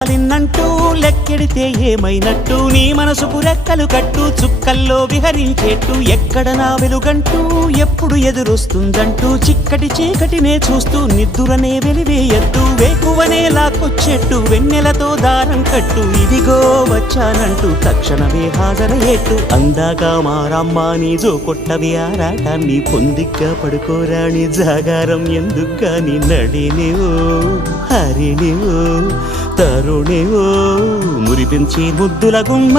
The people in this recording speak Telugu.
నిన్నంటూ లెక్కెడితే ఏమైనట్టు నీ మనసుకు రెక్కలు కట్టు చుక్కల్లో విహరించేట్టు ఎక్కడ నా వెలుగంటూ ఎప్పుడు ఎదురొస్తుందంటూ చిక్కటి చీకటినే చూస్తూ నిద్దురనే వెలివేయద్దు వేకువనే లాక్కొచ్చేట్టు వెన్నెలతో దారం కట్టు ఇదిగో వచ్చానంటూ తక్షణమే హాజరయ్యేట్టు అందాక మారమ్మ నీ జో కొట్టవి ఆరాటాన్ని పొందిగ్గా పడుకోరాని జాగారం ఎందుకు నీ నడినివో హరినివో తరుణివో మురిపించి ముద్దుల గుమ్మ